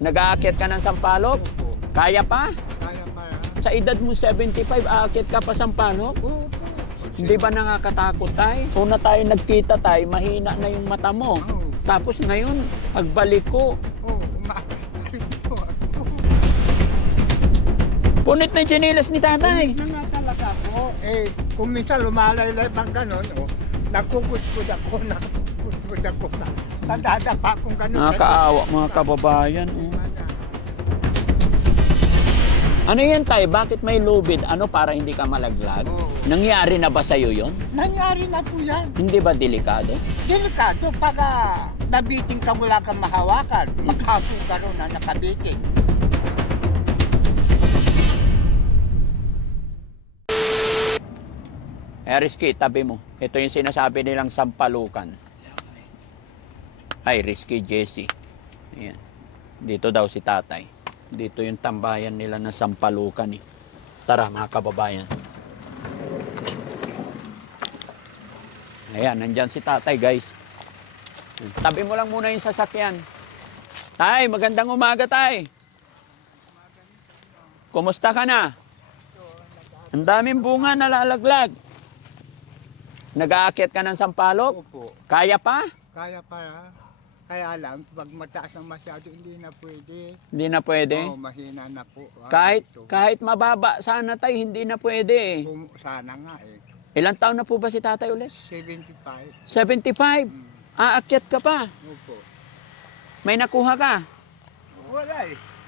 Nag-aakyat ka ng Sampaloc? Opo. Kaya pa? Kaya pa yan. Sa edad mo 75, aakyat ka pa Sampaloc? Opo. Hindi ba nakakatakot tay? Una tayo nagkita tay, mahina na yung mata mo. Oo. Tapos ngayon, pagbalik ko, Umakit pa rin po ako. punit na yung tsinelas ni tatay. Na nga talaga ako. Kung minsan lumalaylay pang gano'n, nakukudkud ako, Nadadapa kung gano'n. Nakakaawa mga kababayan. Oh. Ano yan tay? Bakit may lubid? Ano para hindi ka malaglag? Oo. Nangyari na ba sa'yo yon? Nangyari na po yan. Hindi ba delikado? Delikado pag nabiting ka wala kang mahawakan. Maghapo ka ron na nakabiting. Risky, tabi mo. Ito yung sinasabi nilang Sampalukan. Ay, Risky Jesse. Ayan. Dito daw si tatay. Dito yung tambayan nila ng Sampalukan. Eh. Tara mga kababayan. Ayan, nandyan si tatay guys. Tabi mo lang muna yung sasakyan. Tay, magandang umaga tay. Kumusta ka na? Ang daming bunga nalalaglag. Nag-aakyat ka ng Sampaloc? Opo. Kaya pa? Kaya pa. Kaya lang, pag mataas ng masyado, hindi na pwede. Hindi na pwede? Oo, mahina na po. Kahit mababa sana tay, hindi na pwede. Sana nga Ilang taon na po ba si tatay ulit? 75. 75? Aakyat ka pa? Opo. May nakuha ka? Wala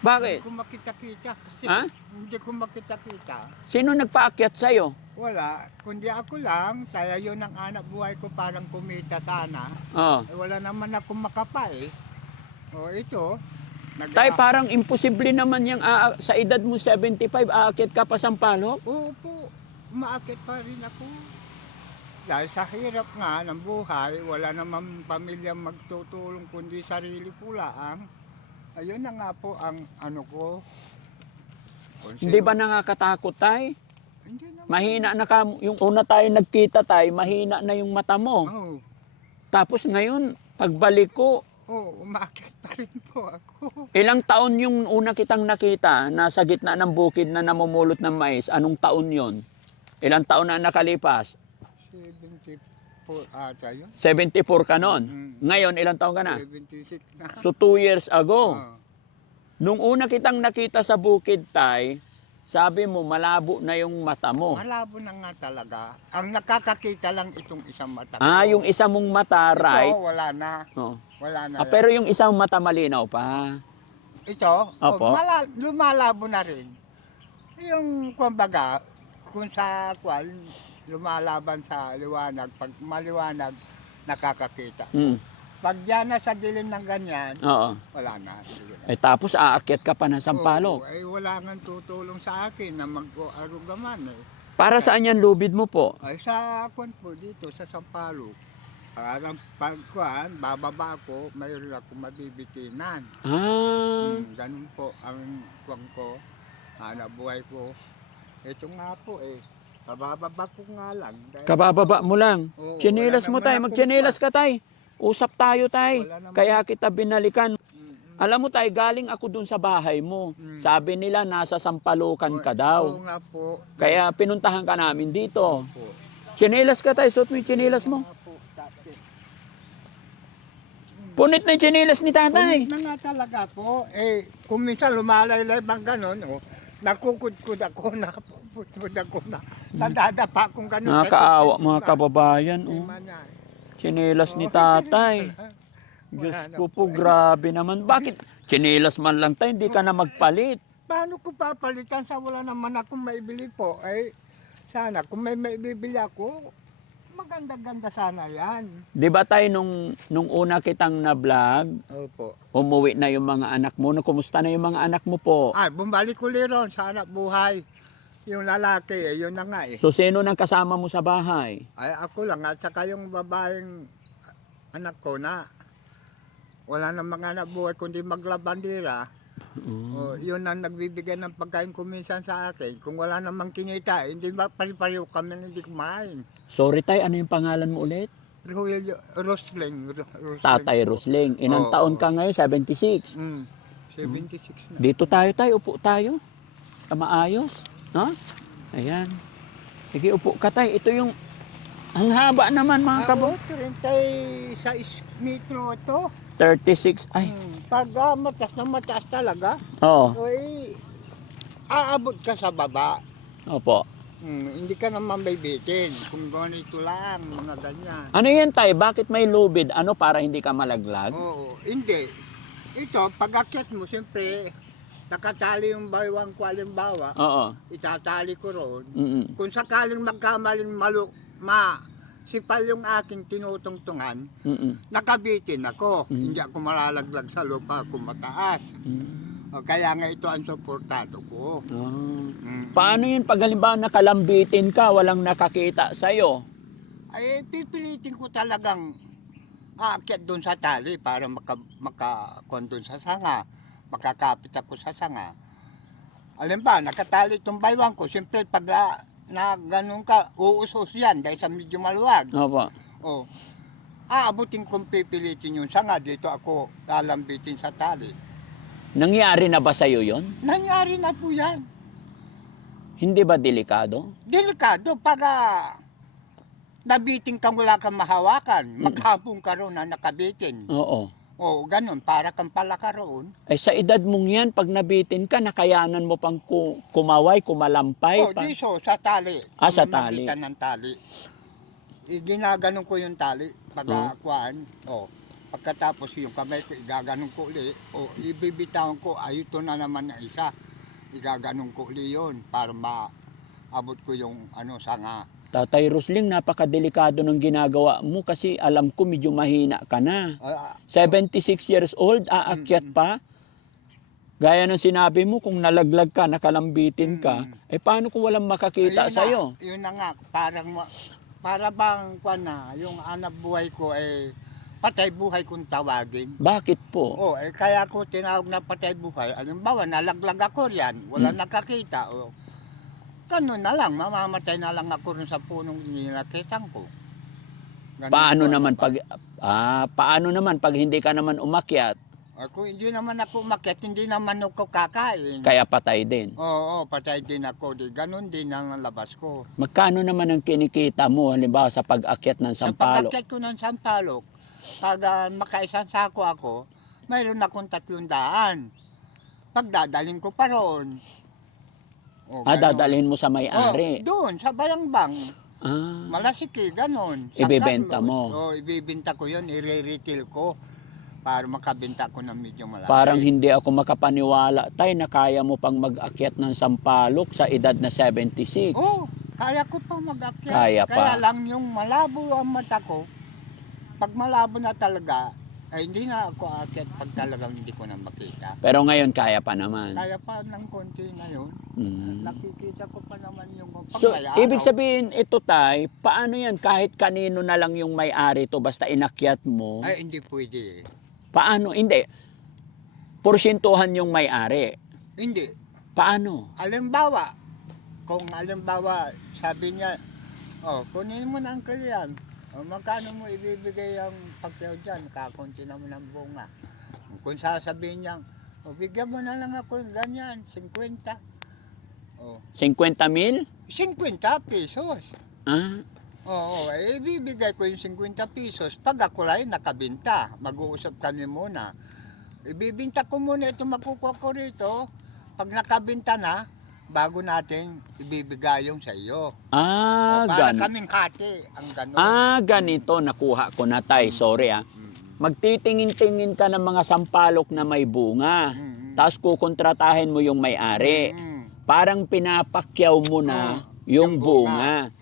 Bakit? Hindi ko makita-kita. Kasi Ha? Hindi ko makita-kita. Sino nagpaakyat sa'yo? Wala. Kundi ako lang. Kaya yun ang anak buhay ko parang kumita sana. Oh. Wala naman ako makapa ito. Tay, parang imposible naman yung sa edad mo 75, aakyat ka pa Sampaloc? Opo. Umaakit pa rin ako. Dahil sa hirap nga ng buhay, wala naman pamilya magtutulong kundi sarili ko lang. Ayun na nga po ang ano ko. Hindi ba nakakatakot tay? Hindi naman. Mahina na ka, yung una tayo nagkita tay, mahina na yung mata mo. Oo. Tapos ngayon, pagbalik ko, Umaakit pa rin po ako. ilang taon yung una kitang nakita, nasa gitna ng bukid na namumulot ng mais, anong taon yon? Ilang taon na nakalipas? 74 ata yun. 74 ka noon. Ngayon, ilang taon ka na? 76 na. So 2 years ago. Oo. Nung una kitang nakita sa bukid tay, sabi mo malabo na yung mata mo. Malabo na nga talaga. Ang nakakakita lang itong isang mata ko. Yung isa mong mata right. Ito, wala na. Oh. Wala na. Pero yung isang mata malinaw pa. Ito, Opo. lumalabo na rin. Yung kumbaga, kung sa lumalaban sa liwanag, pag maliwanag, nakakakita. Pag dyan na sa dilim ng ganyan, Oo. wala na. Sige na. Tapos aakyat ka pa ng Sampaloc. Wala nga tutulong sa akin na mag-arugaman Para saan yan lubid mo po? Sa kwan po dito, sa Sampaloc. Parang pagkuhan, bababa ako, mayroon ako mabibitinan. Ganun po ang kwan ko, hanap buhay ko. Ito nga po kabababa ko nga lang. Kabababa mo lang. Oo, Tsinelas wala mo naman tay, akong magtsinelas ka tay. Usap tayo tay. Wala naman. Kaya kita binalikan. Alam mo tay, galing ako dun sa bahay mo. Sabi nila nasa Sampalukan ka daw. Oo nga po. Kaya pinuntahan ka namin dito. Po. Tsinelas ka tay, suot mo yung tsinelas mo. Nga po, dati. Punit na yung tsinelas ni tatay. Kumit na nga talaga po. Kung minsan lumalaylay bang gano'n, nakukudkud ako, nakapupudkud ako na. Nadadapa kung gano'n. Nakakaawa mga kababayan. Hindi Oh. man yan. Tsinelas ni tatay. Diyos ko po, grabe naman. Bakit? Tsinelas man lang tayo, hindi ka na magpalit. Paano ko papalitan sa wala naman akong maibili po? Sana kung may maibibili ako, maganda-ganda sana yan. Di ba tayo nung una kitang na-vlog, Opo. umuwi na yung mga anak mo. Kumusta na yung mga anak mo po? Bumalik uli ron sa anak buhay. Yung lalaki, yun na nga So, sino nang kasama mo sa bahay? Ako lang at saka yung babaeng anak ko na wala nang mga anak buhay kundi maglabandira. Yun ang nagbibigay ng pagkain ko minsan sa akin. Kung wala namang kinita, hindi ba pari-pariho kami hindi kumain. Sorry tay, ano yung pangalan mo ulit? Rosling. Tatay Rosling. Ilang taon ka ngayon? 76. 76 na. Dito tayo, upo tayo. Maayos. No? Ayan. Sige, upo ka tay. Ito yung, ang haba naman mga kabog. 36 metro to. 36, ay, Pag mataas na mataas talaga, oo. ay aabot ka sa baba. Opo. Hindi ka naman bibitin. Kung ganito lang, mga ganyan. Ano yan tay? Bakit may lubid? Ano, para hindi ka malaglag? Oo, hindi. Ito, pag akyat mo, siyempre, nakatali yung baywang ko, halimbawa, Oo. itatali ko roon. Mm-mm. Kung sakaling magkamaling sipal yung aking tinutungtungan, Mm-mm. nakabitin ako. Mm. Hindi ako malalaglag sa lupa kung mataas. O, kaya nga ito ang suportado ko. Paano yun pag halimbawa nakalambitin ka, walang nakakita sa'yo? Ay, pipilitin ko talagang aakyat doon sa tali para makakon doon sa sanga. Makakapit ako sa sanga. Alam ba, nakatali itong baywang ko. Siyempre, pag na ganun ka, uusos yan dahil sa medyo maluwag. Opo. O, aabutin kong pipilitin yung sanga. Dito ako lalambitin sa tali. Nangyari na ba sa'yo yon? Nangyari na po yan. Hindi ba delikado? Delikado pag nabiting kang wala kang mahawakan. Maghapong ka roon na nakabitin. Oo. O, ganun, para kang palaka roon. Eh sa edad mong yan, pag nabitin ka, nakayanan mo pang kumaway, kumalampay. O, diso, sa tali. Sa tali. Magitan ng tali. Ginaganon ko yung tali. Pagkakuan, pagkatapos yung kamay ko, igaganon ko uli. O, ibibitawan ko, ay ito na naman ang isa. Igaganon ko uli yun para maabot ko yung sanga. Tatay Rusling, napakadelikado ng ginagawa mo kasi alam ko medyo mahina ka na. 76 years old, aakyat pa. Gaya ng sinabi mo, kung nalaglag ka, nakalambitin ka, eh paano kung walang makakita sa'yo? Yun na nga, para bang yung anak buhay ko ay patay buhay kung tawagin. Bakit po? Kaya ko tinawag na patay buhay. Alimbawa, nalaglag ako riyan, wala nakakita. Ganun na lang, mamamatay na lang ako rin sa punong nilakitan ko. Ganun Paano po, paano naman pag hindi ka naman umakyat? Kung hindi naman ako umakyat, hindi naman ako kakain. Kaya patay din. Oo, patay din ako. Ganun din ang labas ko. Magkano naman ang kinikita mo halimbawa sa pag-akyat ng Sa Sampaloc? pag-akyat ko ng Sampaloc, pag makaisang sako ako, mayroon akong 300. Pagdadaling ko pa roon. Dadalhin mo sa may-ari. Doon, sa Bayangbang. Ah, Malasiki, ganun. Sa ibibenta Carlos. mo. Ibibenta ko yun, i-retail ko para makabenta ko ng medyo malaki. Parang hindi ako makapaniwala, tay, na kaya mo pang mag-akyat ng Sampaloc sa edad na 76. Kaya ko pa mag-akyat. Kaya pa. Kaya lang yung malabo ang mata ko, pag malabo na talaga, ay hindi na ako aakyat pag talagang hindi ko na makita. Pero ngayon kaya pa naman. Kaya pa ng konti ngayon, nakikita ko pa naman yung So, pagbayaraw. ibig sabihin, ito tay, paano yan? Kahit kanino na lang yung may-ari to, basta inakyat mo. Ay, hindi pwede. Paano? Hindi. Porsyentuhan yung may-ari. Hindi. Paano? Halimbawa, sabi niya, kunin mo na ang kaliyan. Magkano mo ibibigay ang pagkaw dyan? Kakunti naman ang bunga. Kung sasabihin niya, bigyan mo na lang ako ganyan, 50. 50 mil? 50 pesos. Ibibigay ko yung 50 pesos. Pag ako lang nakabinta, mag-uusap kami muna. Ibibinta ko muna ito, makukuha ko rito. Pag nakabinta na, bago natin ibibigay yung sa iyo. Para kaming hati ang ganun. Ganito, nakuha ko na tay. Sorry Magtitingin-tingin ka ng mga sampalok na may bunga. Tapos kukontratahin mo yung may-ari. Parang pinapakyaw mo na yung bunga.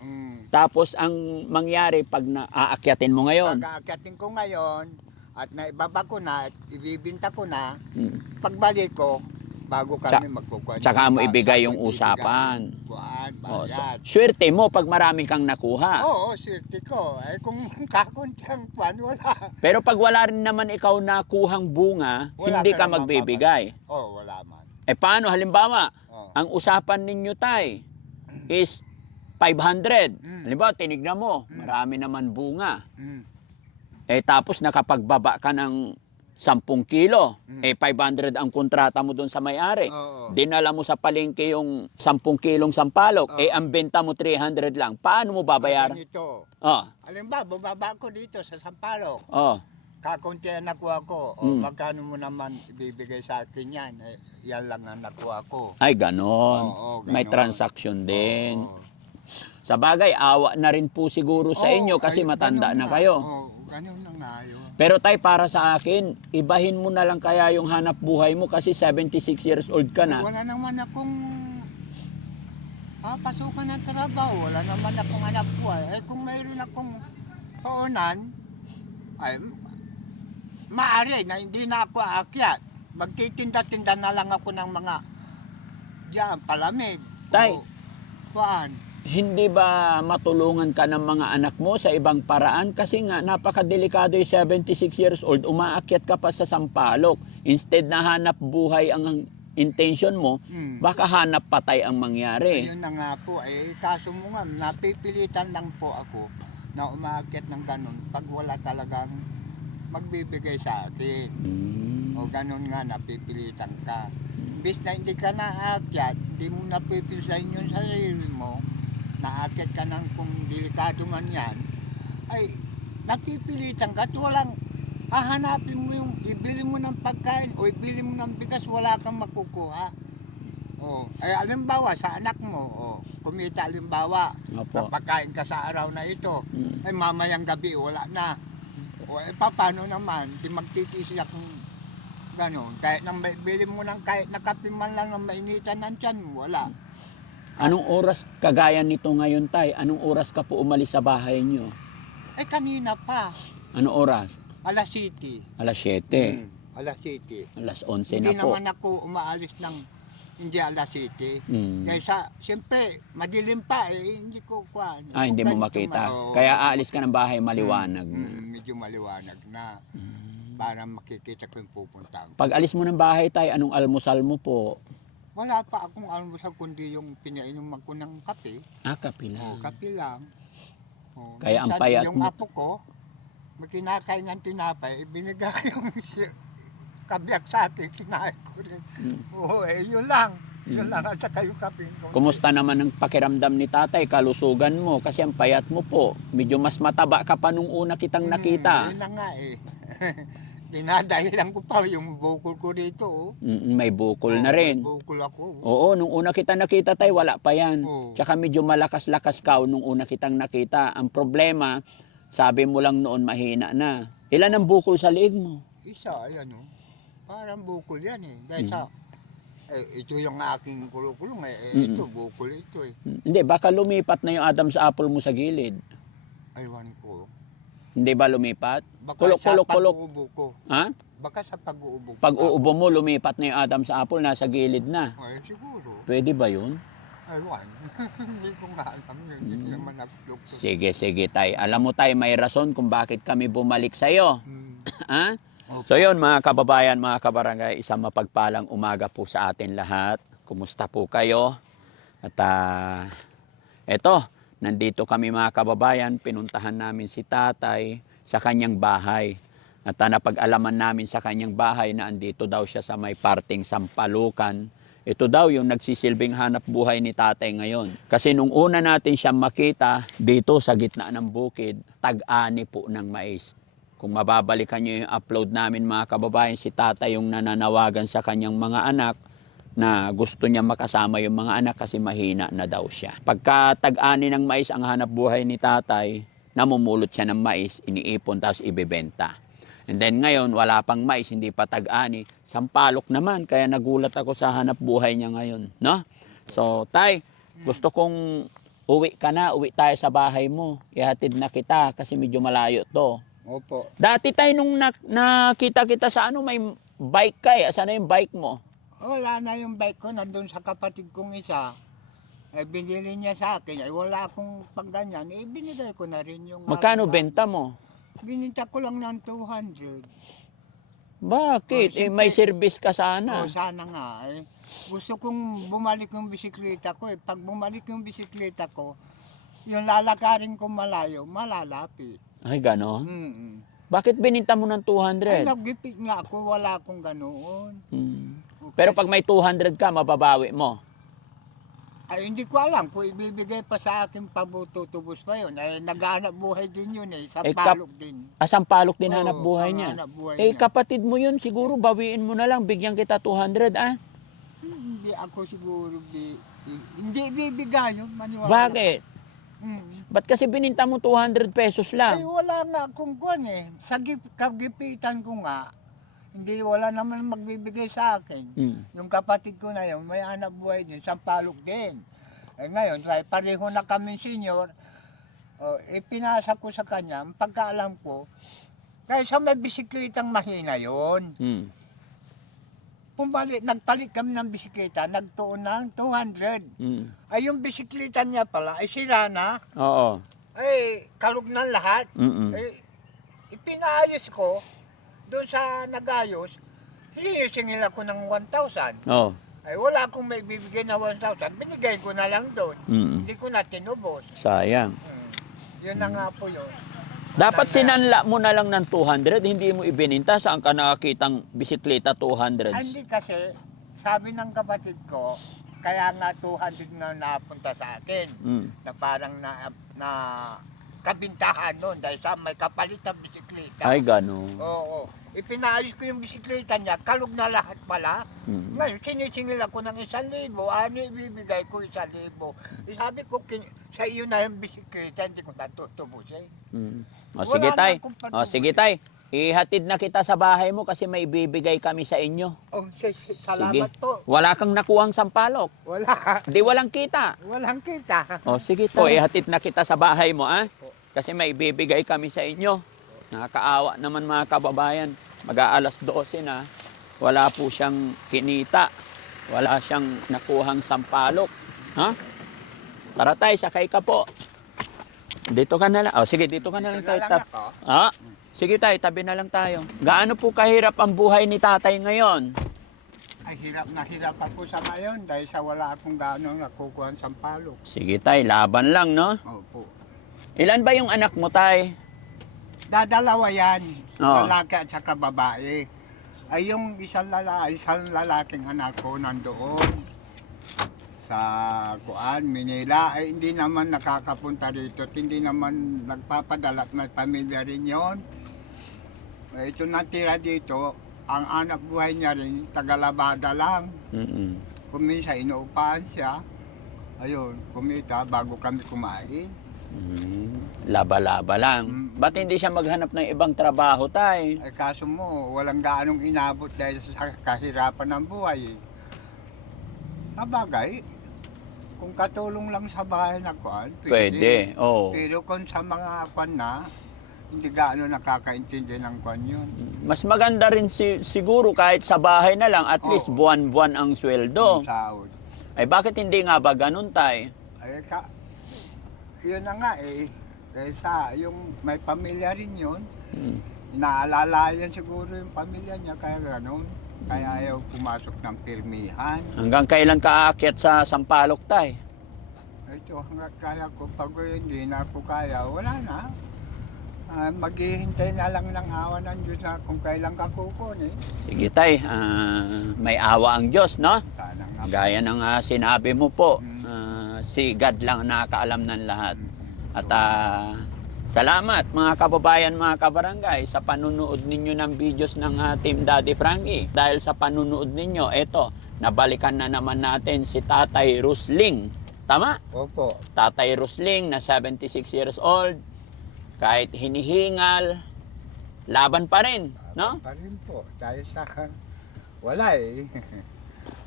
Tapos ang mangyari pag aakyatin mo ngayon. Pag aakyatin ko ngayon, at naibaba ko na, at ibibinta ko na, pagbalik ko, bago kami magkukuha. Tsaka mo ibigay yung usapan. Swerte mo pag marami kang nakuha. Oo, swerte ko. Kung kakunti ang pan, wala. Pero pag wala rin naman ikaw nakuhang bunga, hindi ka magbibigay. Wala man. Paano halimbawa, ang usapan ninyo tay is 500. Halimbawa, tinignan mo, marami naman bunga. Tapos nakapagbaba ka ng 10 kilo. Mm. 500 ang kontrata mo doon sa may-ari. Oo. Dinala mo sa palengke yung 10 kilong sampalok, Oo. ang benta mo 300 lang. Paano mo babayaran? Ganito. Oh, Halimbawa, bumaba ko dito sa Sampaloc. oh. Kakunti ang nakuha ko. Mm. Magkano mo naman ibibigay sa akin yan? Yan lang ang nakuha ko. Ay, ganon. Oo, May ganon. transaction din. Oo. Sa bagay, awa na rin po siguro sa inyo kasi matanda na kayo. Ganun na nga yun. Pero tay, para sa akin, ibahin mo na lang kaya yung hanap buhay mo kasi 76 years old ka na. Wala naman akong pasukan ng trabaho. Wala naman akong hanap buhay. Kung mayroon akong paunan, ay maaari na hindi na ako aakyat. Magtitinda-tinda na lang ako ng mga palamig. Tay. Kuan. Hindi ba matulungan ka ng mga anak mo sa ibang paraan? Kasi nga, napakadelikado yung 76 years old, umaakyat ka pa sa Sampaloc. Instead na hanap buhay ang intention mo, baka hanap patay ang mangyari. Ayun na nga po, kaso mo nga, napipilitan lang po ako na umaakyat ng ganun pag wala talagang magbibigay sa akin. O ganun nga, napipilitan ka. Imbis na hindi ka naakyat, hindi mo napipilitan yung sarili mo, naakyat ka ng kung delikado man yan, ay napipilitan ka at walang hahanapin mo yung ibili mo ng pagkain o ibili mo ng bigas, wala kang makukuha. Ay alimbawa sa anak mo, kumita alimbawa, Opo. pagkain ka sa araw na ito, ay mamayang gabi wala na. Paano naman, di magtitisi akong gano'n. Kahit nang bili mo ng kahit nakape man lang ng mainitan ng tiyan mo, wala. Anong oras kagaya nito ngayon, tay? Anong oras ka po umalis sa bahay nyo? Kanina pa, Anong oras? alas 7. Alas 7. Alas 7. Alas 11 Hindi na po. naman ako umaalis ng hindi alas 7. Mm. Kaya siyempre, madilim pa hindi ko kuhan. Hindi mo makita. Kaya aalis ka ng bahay maliwanag na. Medyo maliwanag na. Para makikita ko yung pupuntahan. Pag alis mo ng bahay, tay, anong almusal mo po? Wala pa akong almusal kundi yung pinainom ko ng kape. Kape lang. Kape lang. Kaya ang minsan payat yung mo. apo ko, may kinakain ng tinapay, ibinigay yung kabiyak sa akin, kinain ko rin. Yun lang. Yun lang at saka yung kape ko. Kumusta naman ang pakiramdam ni tatay, kalusugan mo? Kasi ang payat mo po, medyo mas mataba ka pa nung una kitang nakita. Yun na nga dinadahilan ko pa yung bukol ko dito. May bukol na rin. May bukol ako. Oo, nung una kita nakita, tay, wala pa yan. Oo. Tsaka medyo malakas-lakas ka nung una kitang nakita. Ang problema, sabi mo lang noon mahina na. Ilan ang bukol sa liig mo? Isa, ayan parang bukol yan Dahil sa, ito yung aking kulong ito, bukol ito Hindi, baka lumipat na yung Adam's apple mo sa gilid. Aywan ko. Hindi ba lumipat? Baka sa Kulok. pag-uubo ko. Ha? Baka sa pag-uubo ko. Pag uubo mo, lumipat na yung Adam's apple, nasa gilid na. Siguro. Pwede ba yun? Aywan. Hindi ko nga alam yun. Hindi naman nag-doktor. Sige, tay. Alam mo, tay, may rason kung bakit kami bumalik sa'yo. Ha? Okay. So yun, mga kababayan, mga kabarangay, isang mapagpalang umaga po sa atin lahat. Kumusta po kayo? At eto, nandito kami mga kababayan, pinuntahan namin si tatay sa kanyang bahay. At napag-alaman namin sa kanyang bahay na andito daw siya sa may parting Sampalukan. Ito daw yung nagsisilbing hanap buhay ni tatay ngayon. Kasi nung una natin siya makita dito sa gitna ng bukid, tag-ani po ng mais. Kung mababalikan nyo yung upload namin mga kababayan, si tatay yung nananawagan sa kanyang mga anak na gusto niya makasama yung mga anak kasi mahina na daw siya. Pagka tag-ani ng mais ang hanap buhay ni tatay, namumulot siya ng mais, iniipon tapos ibebenta. And then ngayon, wala pang mais, hindi pa tag-ani. Sampalok naman, kaya nagulat ako sa hanap buhay niya ngayon. No? So, tay, gusto kong uwi ka na, uwi tayo sa bahay mo. Ihatid na kita kasi medyo malayo to. Opo. Dati tayo nung nakita kita sa may bike ka Saan na yung bike mo? Wala na yung bike ko, nandun sa kapatid kong isa. Binili niya sa akin, wala akong pangganyan, binigay ko na rin yung... Magkano benta mo? Bininta ko lang ng 200. Bakit? May service ka sana. Sana nga. Gusto kong bumalik yung bisikleta ko. Pag bumalik yung bisikleta ko, yung lalakarin ko malayo, malalapit. Ay, ganon? Bakit bininta mo ng Ay, 200? naggipit nga ako, wala akong ganoon. Hmm. Pero pag may 200 ka, mababawi mo. Ay, hindi ko alam kung ibibigay pa sa akin pabututubos pa yun. Ay, naghahanap buhay din yun sa Eh, palok din. Asampalok din Oo, hanap buhay ang niya. hanap buhay Eh, niya. kapatid mo yun, siguro bawiin mo na lang, bigyan kita 200, ah? Hindi ako siguro, hindi bibigay yun, maniwala. Bakit? Mm. Ba't kasi bininta mo 200 pesos Ay, lang? wala nga akong kwan eh. Sa kagipitan ko nga, wala naman magbibigay sa akin. Hmm. Yung kapatid ko na yun, may hanap buhay din, sampalok din. Eh ngayon, pareho na kami senior, ipinasa ko sa kanya, ang pagkaalam ko, kaysa may bisiklitang mahina yon. Hmm. Nagpalit kami ng bisikleta, nagtuon ng 200. Hmm. Ay yung bisikleta niya pala, ay sira na, Oo. ay kalog na lahat. Mm-mm. Eh, ipinaayos ko, doon sa nagayos, sinisingil ako ng 1,000. Oo. Ay wala akong may bibigay na 1,000, binigay ko na lang doon. Mm-mm. Hindi ko na tinubos. Sayang. Yun na nga po yun. Dapat sinanla mo na lang ng 200, hindi mo ibininta. Saan ka nakakitang bisikleta 200? Ay, hindi kasi, sabi ng kapatid ko, kaya nga 200 na napunta sa akin. Mm. Na parang na kabintahan nun dahil sa may kapalit na bisikleta. Ay, gano'n. Oo. Ipinaayos ko yung bisikleta niya, kalog na lahat pala. Mm. Ngayon, sinisingil ako ng 1,000. Ano ibibigay ko 1,000? Sabi ko, sa iyo na yung bisikleta, hindi ko natutubusin. Mm. Wala O sige na tay. akong O patuloy. sige tay. Ihatid na kita sa bahay mo kasi may ibibigay kami sa inyo. Oh, salamat po. Wala kang nakuhang sampalok. Wala. Di walang kita. Walang kita. O sige tay. Ihatid na kita sa bahay mo, ah. Kasi may ibibigay kami sa inyo. Nakakaawa naman mga kababayan. Mag-aalas 12 na. Wala po siyang kinita. Wala siyang nakuhang sampalok. Ha? Tara tay, sakay ka po. Dito ka na lang. O sige, dito ka na lang tayo. ako. Ah, sige tayo, tabi na lang tayo. Gaano po kahirap ang buhay ni tatay ngayon? Ay, hirap na hirap ako sa ngayon dahil sa wala akong gano'ng nakukuha sa palok. Sige tay, laban lang, no? Opo. Ilan ba yung anak mo tay? Dadalawa yan, Oo. lalaki at saka babae. Ay yung isang lalaking anak ko nandoon sa Manila. Ay hindi naman nakakapunta rito, hindi naman nagpapadala at may pamilya rin yon. Ay, ito natira dito, ang anak buhay niya rin, tagalabada lang. Mm-mm. Kung minsan inuupahan siya, ayun, kumita bago kami kumain. Laba-laba lang. Mm. Ba't hindi siya maghanap ng ibang trabaho tay? Ay kaso mo, walang gaanong inabot dahil sa kahirapan ng buhay. Sabagay, kung katulong lang sa bahay na kuan, Pwede, oo. Pero kung sa mga kuan na, hindi gaano nakakaintindi ng kuan yun. Mas maganda rin siguro kahit sa bahay na lang, at least Oo. buwan-buwan ang sweldo. Yung sahod. Ay bakit hindi nga ba ganun tay? Ay yun na nga eh. Dahil sa yung may pamilya rin yun, Mm. naalala yan siguro yung pamilya niya, kaya gano'n. Kaya ayaw pumasok ng pirmihan. Hanggang kailan ka aakyat sa Sampaloc tay? Ito, hanggang kaya ko, pag hindi na ako kaya, wala na. Maghihintay na lang ng awa ng Diyos na kung kailan ka kukunin. Sige tay, may awa ang Diyos, no? Sana nga. Gaya ng sinabi mo po, Mm. si God lang ang nakakaalam ng lahat. At salamat mga kababayan, mga kabarangay sa panunood ninyo ng videos ng Team Daddy Frankie. Dahil sa panunood ninyo, eto, nabalikan na naman natin si Tatay Rusling. Tama? Opo. Tatay Rusling na 76 years old. Kahit hinihingal, laban pa rin, no? Pa rin po. Dahil sa wala eh.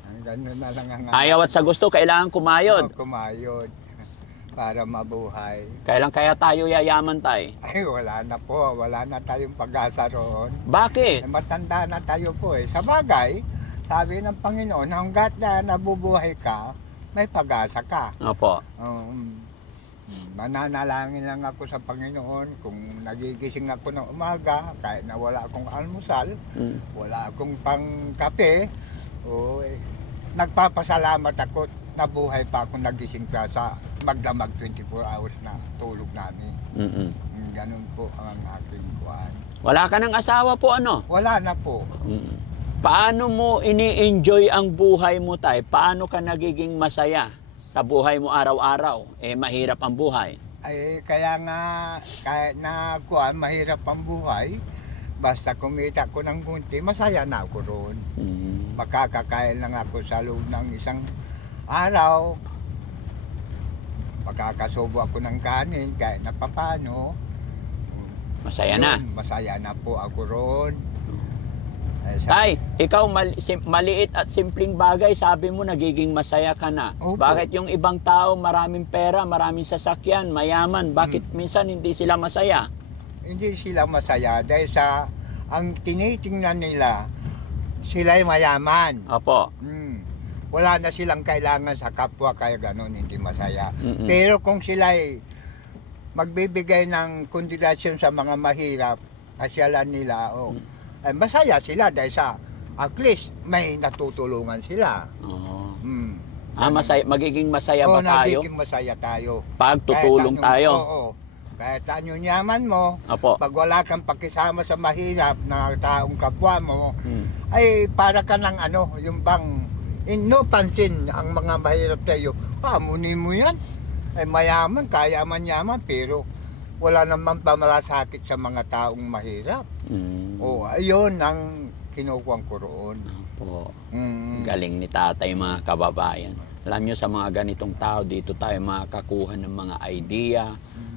Ang gano'n na lang ang Ayaw at sa gusto, kailangan kumayod. kumayod para mabuhay. Kailan kaya tayo yayaman tay? Ay, wala na po. Wala na tayong pag-asa roon. Bakit? Eh, matanda na tayo po eh. Sa bagay, sabi ng Panginoon, hanggat na nabubuhay ka, may pag-asa ka. Opo. Mananalangin lang ako sa Panginoon kung nagigising ako ng umaga, kahit na wala akong almusal, Mm. wala akong pangkape, nagpapasalamat ako, nabuhay pa ako, nagising pa sa magdamag 24 hours na tulog namin. Mm-mm. Ganun po ang aking kuhan. Wala ka ng asawa po, ano? Wala na po. Paano mo ini-enjoy ang buhay mo, tay? Paano ka nagiging masaya sa buhay mo araw-araw? Mahirap ang buhay. Ay, kaya nga, kahit na kuan, mahirap ang buhay, basta kumita ko ng kunti, masaya na ako roon. Makakakain lang ako sa loob ng isang araw. Makakasubo ako ng kanin, kahit na papano. Masaya na. Masaya na po ako roon. Tay, ikaw maliit at simpleng bagay, sabi mo nagiging masaya ka na. Opo. Bakit yung ibang tao maraming pera, maraming sasakyan, mayaman, bakit minsan hindi sila masaya? Hindi sila masaya dahil sa ang tinitingnan nila, sila'y mayaman. Opo. Wala na silang kailangan sa kapwa kaya gano'n hindi masaya. Pero kung sila'y magbibigay ng konsiderasyon sa mga mahirap, asyalan nila, ay masaya sila dahil sa at least may natutulungan sila. Magiging masaya ba tayo? Nagiging masaya tayo. Pag tutulong tayo. Oo. Kahit anong yaman mo, Opo. pag wala kang pakisama sa mahirap na taong kapwa mo, ay para ka ng yung bang no pansin ang mga mahirap sa'yo. Amunin mo yan. Ay mayaman, kaya man yaman, pero wala naman pamalasakit sa mga taong mahirap. Ayun ang kinukuha ko roon. Opo. Galing ni tatay, mga kababayan. Alam nyo, sa mga ganitong tao, dito tayo makakakuha ng mga idea.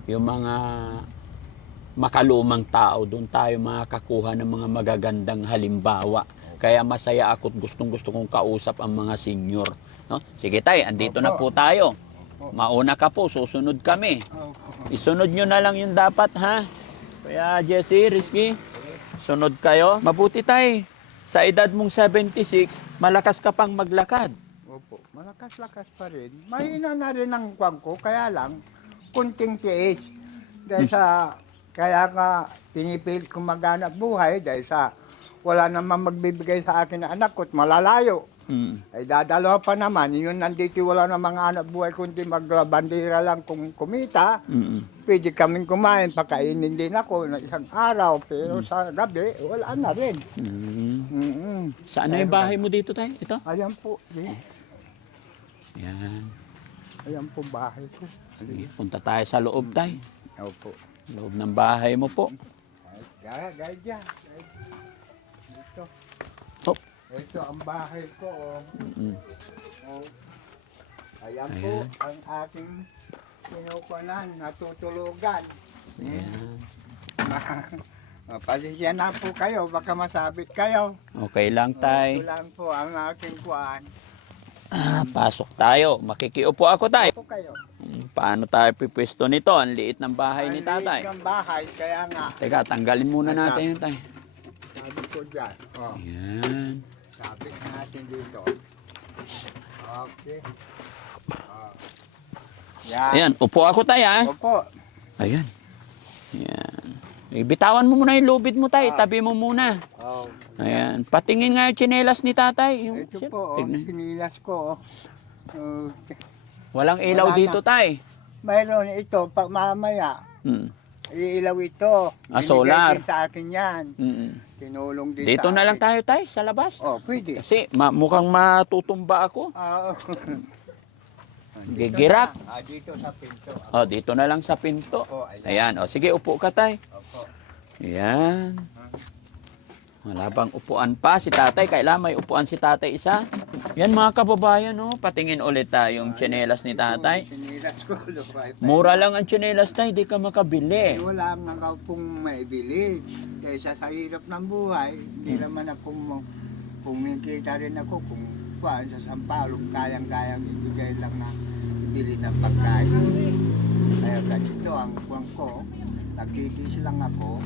Yung mga makalumang tao, doon tayo makakakuha ng mga magagandang halimbawa. Kaya masaya ako at gustong-gusto kong kausap ang mga senior. No? Sige tay, andito na po tayo. Mauna ka po, susunod kami. Isunod nyo na lang yung dapat, ha? Kaya Jesse, Rizky, sunod kayo. Mabuti tay, sa edad mong 76, malakas ka pang maglakad. Opo, malakas-lakas pa rin. Mahina na rin ang kwang ko, kaya lang, kunting tiis. Dahil sa, kaya nga, pinipilit kong maghanap buhay dahil sa wala namang magbibigay sa akin na anak ko at malalayo. Ay dadalawa pa naman, yun nandito wala na mga anak buhay kundi magbandera lang kung kumita. Pwede kaming kumain, pakainin din ako ng isang araw, pero sa gabi, wala na rin. Saan na yung bahay mo dito tay? Ito? Ayan po, Yan. ayan po bahay ko. Sige, punta tayo sa loob tay. Opo. Loob ng bahay mo po. Gaya dyan. Dito. Oh. Ito ang bahay ko. Ayan po Ayan. ang aking kinukunan, natutulugan. Ayan. Pasensya na po kayo, baka masabit kayo. Okay lang tay. Ito lang po ang aking kuan. Pasok tayo. Makikiupo ako tay. Po kayo. Paano tayo pipwesto nito? Ang liit ng bahay ni tatay. Ang bahay, kaya nga. Teka, tanggalin muna natin yan tay. Sabi ko dyan. Ayan. Sabit natin dito. Okay. Yan. Ayan, upo ako tay ha. Opo. Ayan. Ayan. Bitawan mo muna yung lubid mo tay. Tabi mo muna. Ayan. Patingin nga yung tsinelas ni tatay. Yung, Ito po, tignan. pinilas ko. Walang ilaw Wala dito tay. Mayroon ito, pag mamaya, iilaw ito. Solar. Binigay din sa akin yan. Tinulong din Dito sa na lang akin. tayo tay, sa labas. Pwede. Kasi mukhang matutumba ako. Gigirak. Dito sa pinto. Dito na lang sa pinto. Ayan. Ayan, sige, upo ka tay. Opo. Ayan. Wala bang upuan pa si tatay? Kailangan may upuan si tatay isa. Yan mga kababayan, patingin ulit tayong tsinelas ni tatay. Sinilas ko. Mura lang ang tsinelas tay, di ka makabili. Wala nga pong maibili. Dahil sa hirap ng buhay, hindi naman ako kumikita rin ako kung kuhaan sa Sampalok, kayang-kayang ibigay lang na ibili ng pagkain. Kaya ganito ang kuwan ko, nagtitis lang ako.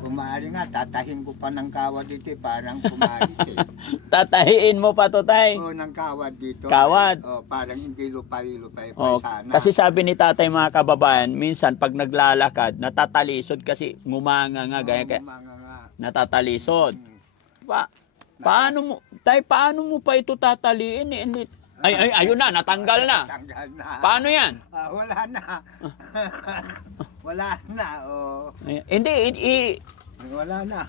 Kung maaari nga, tatahin ko pa ng kawad dito, parang kumaris Tatahiin mo pa to tay. ng kawad dito. Kawad? Parang hindi lupay-lupay Oh, sana. kasi sabi ni tatay mga kababayan, minsan pag naglalakad, natatalisod kasi ngumanga nga, gaya kaya natatalisod. Paano mo pa ito tataliin? Ayun na, natanggal na. Tanggal na. Paano yan? Wala na. Wala na, Hindi, Wala na.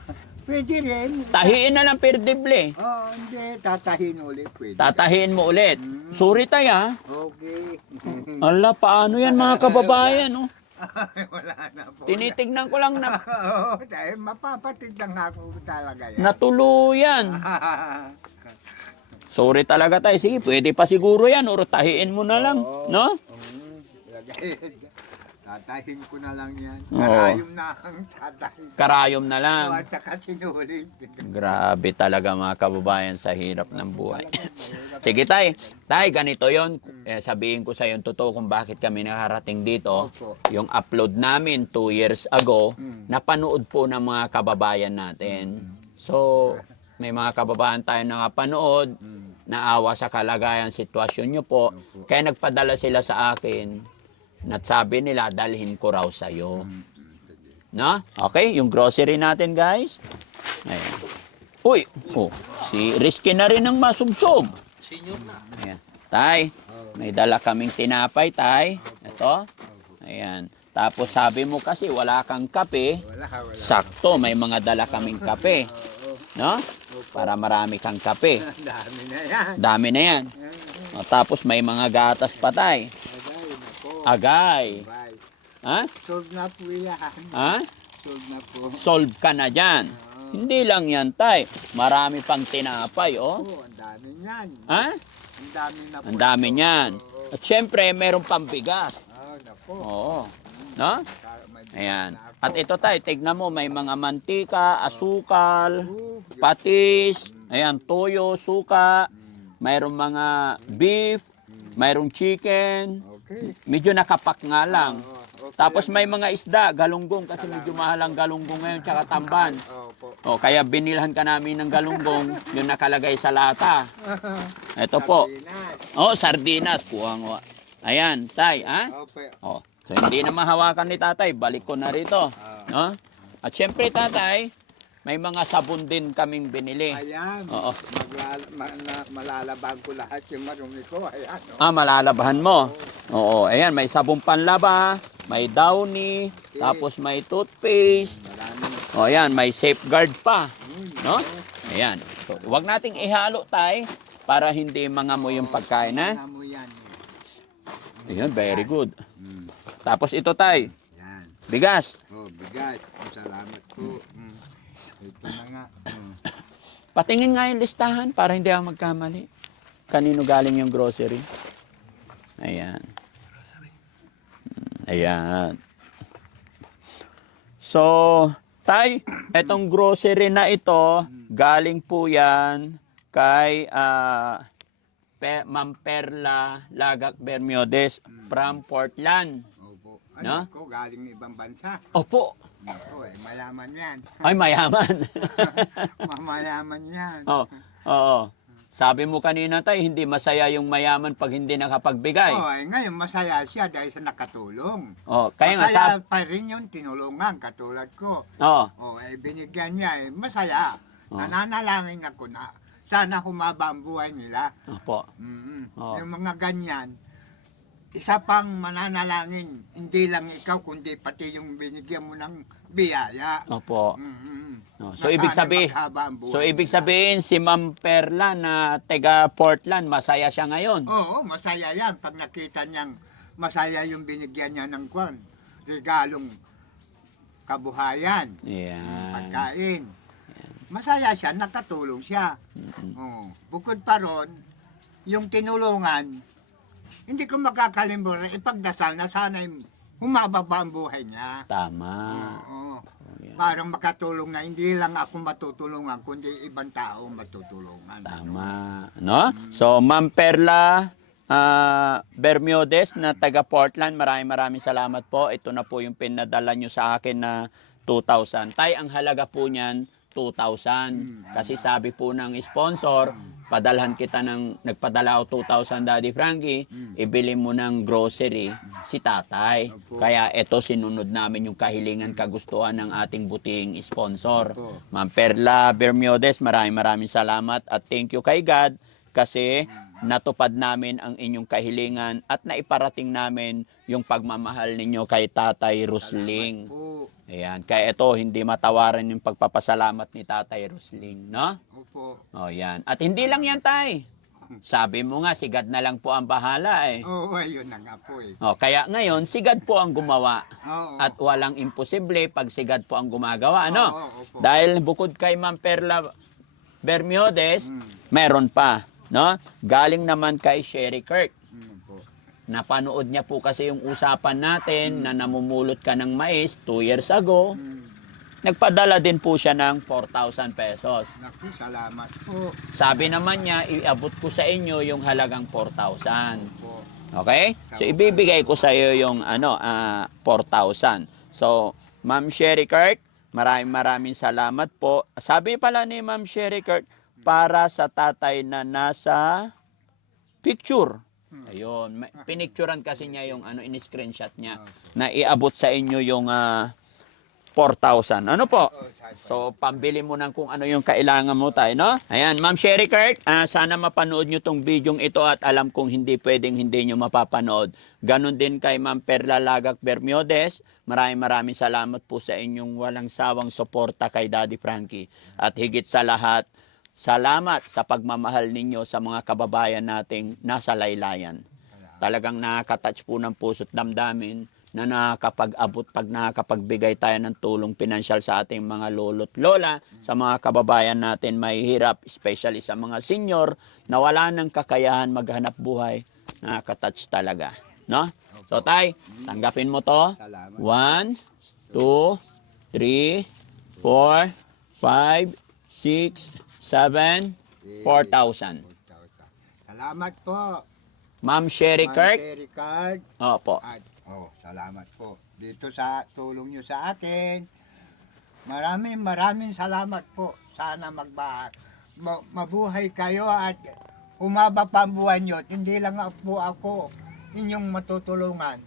Pwede rin. Tahiin na lang perdible. Hindi. Tatahin ulit. Pwede. Tatahiin mo ulit. Sorry tay ha. Okay. Ala, paano yan mga kababayan? Oh? Wala na po. Tinitignan ko lang na Dahil mapapatid lang ako talaga yan. natuluyan. Sorry talaga tay. Sige, pwede pa siguro yan. O tahiin mo na lang. No? Tatahin ko na lang yan. Oo. Karayom na ang tatahin. Karayom na lang. At saka sinulit. Grabe talaga mga kababayan sa hirap ng buhay. Sige tay. Tay, ganito yon. Sabihin ko sa yung totoo kung bakit kami nakarating dito. Opo. Yung upload namin 2 years ago, Mm. napanood po ng mga kababayan natin. So, may mga kababayan tayo nakapanood, naawa sa kalagayan, sitwasyon nyo po. Opo. Kaya nagpadala sila sa akin, at sabi nila, dalhin ko raw sa'yo. No? Okay, yung grocery natin, guys. Ayan. Uy, si Risky na rin ang masubsob. Senior na. Ayan. Tay, may dala kaming tinapay, tay. Ito. Ayan. Tapos sabi mo kasi wala kang kape. Wala. Sakto, may mga dala kaming kape. No? Para marami kang kape. Ang dami na yan. Dami na yan. O, tapos may mga gatas pa, tay. Agay, nako. Agay. Bye. Ha? Solve na po yan. Ha? Solve na po. Solve ka na dyan. Hindi lang yan, tay. Marami pang tinapay, oh. Ang dami niyan. Ha? Ang dami na po. Ang dami ito. niyan. Oo. At syempre, meron pang bigas. Nako. Oo. No? May Ayan. na ako. At ito tayo, tignan mo, may mga mantika, asukal, Yun. patis, ayan, toyo, suka, mayroong mga beef, mayroong chicken, Okay. medyo nakapak nga lang. Okay. Tapos may mga isda, galunggong, kasi medyo mahal ang galunggong ngayon, tsaka tamban. Opo. O, kaya binilhan ka namin ng galunggong, yung nakalagay sa lata. Ito po. Sardinas. O, sardinas, puwang. Ayan, tay, ha? Opo. O, so hindi na mahawakan ni tatay, balik ko na rito. No? At syempre tatay, may mga sabon din kaming binili. Ayan. Oo. Malalaban ko lahat yung marumi ko. Ayan. Malalabahan mo. Oo, ayan, may sabon panlaba, may Downy, tapos may toothpaste. Maraming. O, ayan, may safeguard pa. No? Ayan. So, huwag nating ihalo tay para hindi mangamoy yung pagkain, ha? Ano mo yan. Ayan, very good. Mm. Tapos ito tay, Yan. bigas. Bigat. Salamat po. Ito na nga. Patingin nga yung listahan para hindi ako magkamali. Kanino galing yung grocery? Ayan. Ayan. So, tay, etong grocery na ito, galing po yan kay Ma'am Perla Lagak Bermiodes from Portland. Opo. No? Ako, galing ibang bansa. Opo. Ako, mayaman yan. Ay, mayaman. Mayaman yan. Oo. Oo. Sabi mo kanina tay, hindi masaya yung mayaman pag hindi nakapagbigay. Ngayon masaya siya dahil sa nakatulong. Kaya nga Masaya pa rin yung tinulungan, katulad ko. Binigyan niya, masaya. Nananalangin ako na sana humaba ang buhay nila. Opo. Oo. Yung mga ganyan, isa pang mananalangin, hindi lang ikaw, kundi pati yung binigyan mo ng biyaya. Opo. Na So ibig sana sabihin, maghaba ang buhay nila. si Ma'am Perla na taga Portland, masaya siya ngayon. Oo, masaya yan. Pag nakita niyang masaya yung binigyan niya ng kwan, regalong kabuhayan, Yan. pagkain. Masaya siya, nakatulong siya. Oo. Bukod pa ron, yung tinulungan, hindi ko makakalimutan, ipagdasal na sana humaba pa ang buhay niya. Tama. Oo. Yan. Parang makatulong na hindi lang ako matutulungan, kundi ibang tao matutulungan. Tama. No? So, Ma'am Perla Bermiodes na taga Portland, maraming salamat po. Ito na po yung pinadala nyo sa akin na 2,000. Tay, ang halaga po niyan, 2,000. Kasi sabi po ng sponsor, nagpadala ako 2,000 Daddy Frankie, ibili mo ng grocery si tatay. Opo. Kaya ito sinunod namin yung kahilingan, kagustuhan ng ating buting sponsor. Opo. Ma'am Perla Bermiodes, maraming salamat at thank you kay God kasi natupad namin ang inyong kahilingan at naiparating namin yung pagmamahal ninyo kay Tatay Rusling. Po. Ayan. Kaya ito, hindi matawaran yung pagpapasalamat ni Tatay Rusling, no? Opo. O, yan. At hindi lang yan, Tay. Sabi mo nga, sigad na lang po ang bahala eh. Oo, ayun na nga po eh. O, kaya ngayon, sigad po ang gumawa. Oo. At walang imposible pag sigad po ang gumagawa, ano? Oo, opo. Dahil bukod kay Ma'am Perla Bermiodes, Mm. meron pa, no? Galing naman kay Sherry Kirk. Po. Napanood niya po kasi yung usapan natin na namumulot ka ng mais 2 years ago. Nagpadala din po siya ng 4,000 pesos. Naku, salamat po. Sabi naman niya, iabot ko sa inyo yung halagang 4,000. Po. Okay? So, ibibigay ko sa iyo yung 4,000. So, Ma'am Sherry Kirk, maraming salamat po. Sabi pala ni Ma'am Sherry Kirk, para sa tatay na nasa picture. Ayun, pinicturean kasi niya yung in-screenshot niya na iabot sa inyo yung 4,000. Ano po? So, pambili mo ng kung ano yung kailangan mo tayo, no? Ayan, Ma'am Sherry Kirk, sana mapanood nyo tong bidyong ito at alam kong hindi pwedeng hindi nyo mapapanood. Ganon din kay Ma'am Perla Lagak Bermiodes. Maraming salamat po sa inyong walang sawang suporta kay Daddy Frankie. At higit sa lahat, salamat sa pagmamahal ninyo sa mga kababayan nating nasa laylayan. Talagang nakaka-touch po ng puso't damdamin na nakakapag-abot pag nakakapagbigay tayo ng tulong pinansyal sa ating mga lolo't lola, sa mga kababayan natin may hirap, especially sa mga senior na wala nang kakayahan maghanap buhay, nakaka-touch talaga. No? So tay, tanggapin mo to. Salamat. 1, 2, 3, 4, 5, 6, 7, 4,000. 4,000. Salamat po. Ma'am Sherry Kirk. Sherry Kirk. Opo. At, salamat po. Dito sa tulong nyo sa akin. Maraming salamat po. Sana mabuhay kayo at humaba pa ang buhay nyo. Hindi lang po ako inyong matutulungan.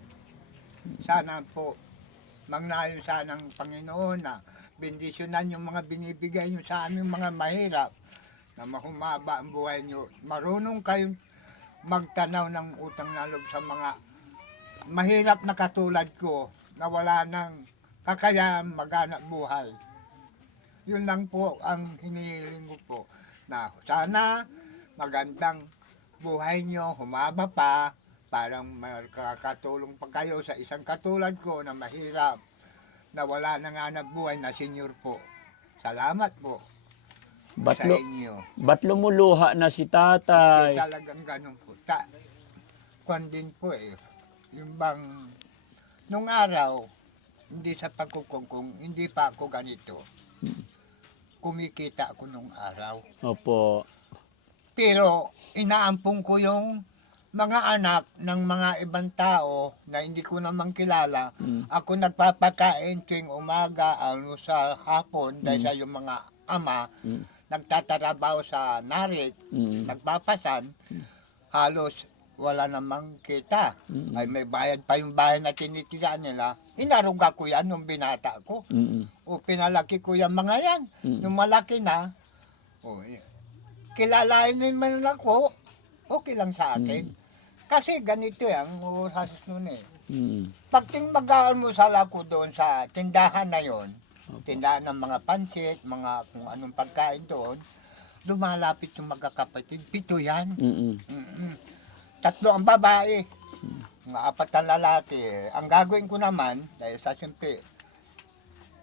Sana po magnayon sana ng Panginoon na bendisyonan yung mga binibigay nyo sa aming mga mahirap na mahumaba ang buhay nyo. Marunong kayong magtanaw ng utang na loob sa mga mahirap na katulad ko na wala nang kakayahan maghanap buhay. Yun lang po ang hinihiling ko po na sana magandang buhay nyo, humaba pa, parang makakatulong pa kayo sa isang katulad ko na mahirap, na wala nang hanap buhay na senior po. Salamat po sa inyo. Ba't lumuluha na si tatay? Hindi talagang ganun po. Kwan din po eh. Yung bang, nung araw, hindi sa pagkukungkung, hindi pa ako ganito. Kumikita ako nung araw. Opo. Pero inaampong ko yung mga anak ng mga ibang tao na hindi ko naman kilala. Ako nagpapakain tuwing umaga, sa hapon, dahil sa yung mga ama, nagtatrabaho sa narik, nagpapasan, halos wala namang kita. Ay may bayad pa yung bahay na tinitira nila. Inaruga ko yan nung binata ko. O pinalaki ko yan mga yan. Nung malaki na, kilalain naman ako, okay lang sa akin. Kasi ganito yan, oras nun eh. Pagting mag-aalmusal ako doon sa tindahan na yon, tindahan ng mga pansit, mga kung anong pagkain doon, lumalapit yung magkakapatid. 7 yan. 3 ang babae. Mga 4 ang lalaki. Ang gagawin ko naman, dahil sa siyempre,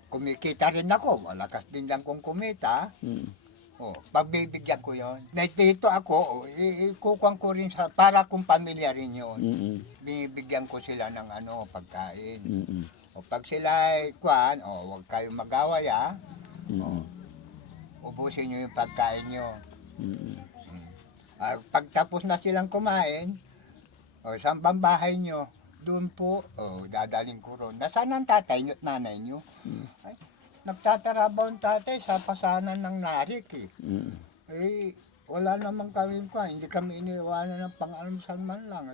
kumikita rin ako. Malakas din lang kong kumita. Pagbibigyan ko yon. Dito ako, ikukuhan ko rin para kung pamilya rin yun. Binibigyan ko sila ng pagkain. Pag sila kuhan, huwag kayong mag-away ubusin nyo yung pagkain nyo. Pagtapos na silang kumain, saan bang bahay nyo? Doon po, dadaling ko ron. Nasaan ang tatay nyo at nanay nyo? Ay, nagtatarabaw ang tatay sa pasanan ng narik eh. Wala naman kami hindi kami iniiwanan ng pang-almusal man lang.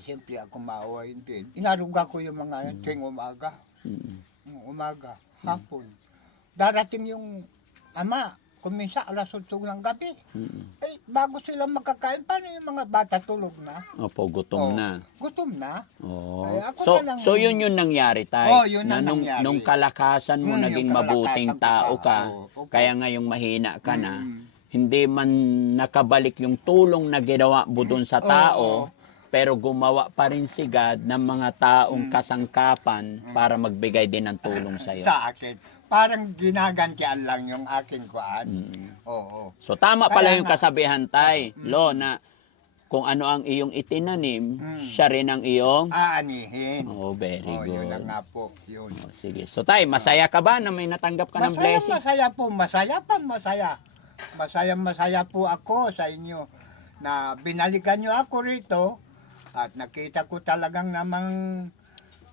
Siyempre ako maawain din. Inaruga ko yung mga yan tuwing umaga. Umaga, hapon. Darating yung ama, kumisa alas 8 ng gabi. Mm. Eh, bago sila makakain, paano yung mga bata tulog na? Opo, gutom Oh. na. Gutom na. Oo. Ay, ako So, na lang- so yun yung nangyari tayo. Oh, yun na ang nung, nangyari. nung kalakasan mo Yung naging kalakasan mabuting ko tao pa. ka, Oh, okay. kaya ngayong mahina ka na, Mm. hindi man nakabalik yung tulong na ginawa mo dun sa tao, pero gumawa pa rin si God ng mga taong kasangkapan para magbigay din ng tulong sa'yo. Sa akin. Parang ginagantian lang yung aking kuan. Mm. Oo. So tama pala Kaya yung nga. kasabihan tay, Lo, na kung ano ang iyong itinanim, siya rin ang iyong... Aanihin. Oh, very Yun na good. nga po. Yun. Oh, sige. So tay, masaya ka ba na may natanggap ka ng blessing? Masaya po. Masaya pa, masaya. Masaya po ako sa inyo na binalikan nyo ako rito at nakita ko talagang namang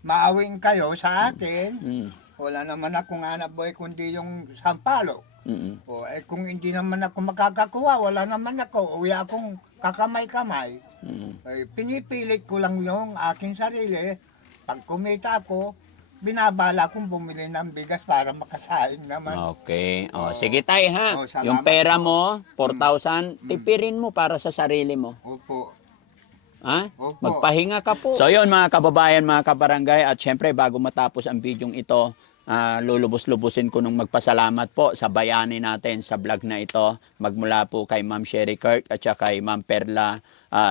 maawing kayo sa akin. Mm. Wala naman akong hanap boy kundi yung sampalo. Mm. O kung hindi naman ako makakakuha, wala naman ako. Uwi akong kakamay-kamay. Mm. Pinipilit ko lang yung aking sarili. Pag kumita ako, binabala kong bumili ng bigas para makasaing naman. Okay. Oh, sige tay ha. Oh, salamat Yung pera po. mo, 4,000, tipirin mo para sa sarili mo. Opo. Ha? Opo. Magpahinga ka po. So yun mga kababayan, mga kabarangay, at syempre bago matapos ang bidyong ito, lulubos-lubusin ko nung magpasalamat po sa bayani natin sa vlog na ito. Magmula po kay Ma'am Sherry Kirk at saka kay Ma'am Perla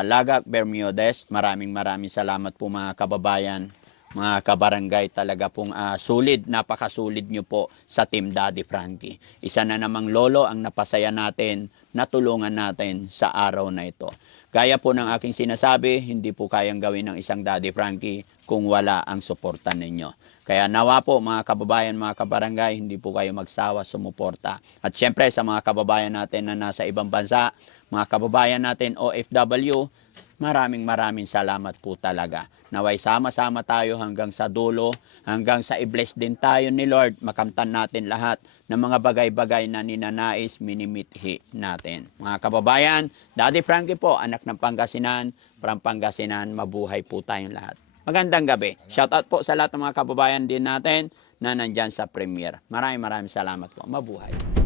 Lagak Bermiodes. Maraming salamat po mga kababayan, mga kabarangay. Talaga pong sulit, napakasulit nyo po sa Team Daddy Frankie. Isa na namang lolo ang napasaya natin, natulungan natin sa araw na ito. Gaya po ng aking sinasabi, hindi po kayang gawin ng isang Daddy Frankie kung wala ang suporta ninyo. Kaya nawa po mga kababayan, mga kabarangay, hindi po kayo magsawa sumuporta. At syempre sa mga kababayan natin na nasa ibang bansa, mga kababayan natin OFW, maraming salamat po talaga. Naway sama-sama tayo hanggang sa dulo, hanggang sa i-bless din tayo ni Lord, makamtan natin lahat ng mga bagay-bagay na ninanais, minimithi natin. Mga kababayan, Daddy Frankie po, anak ng Pangasinan, from Pangasinan, mabuhay po tayong lahat. Magandang gabi. Shoutout po sa lahat ng mga kababayan din natin na nandyan sa premiere. Maraming salamat po. Mabuhay.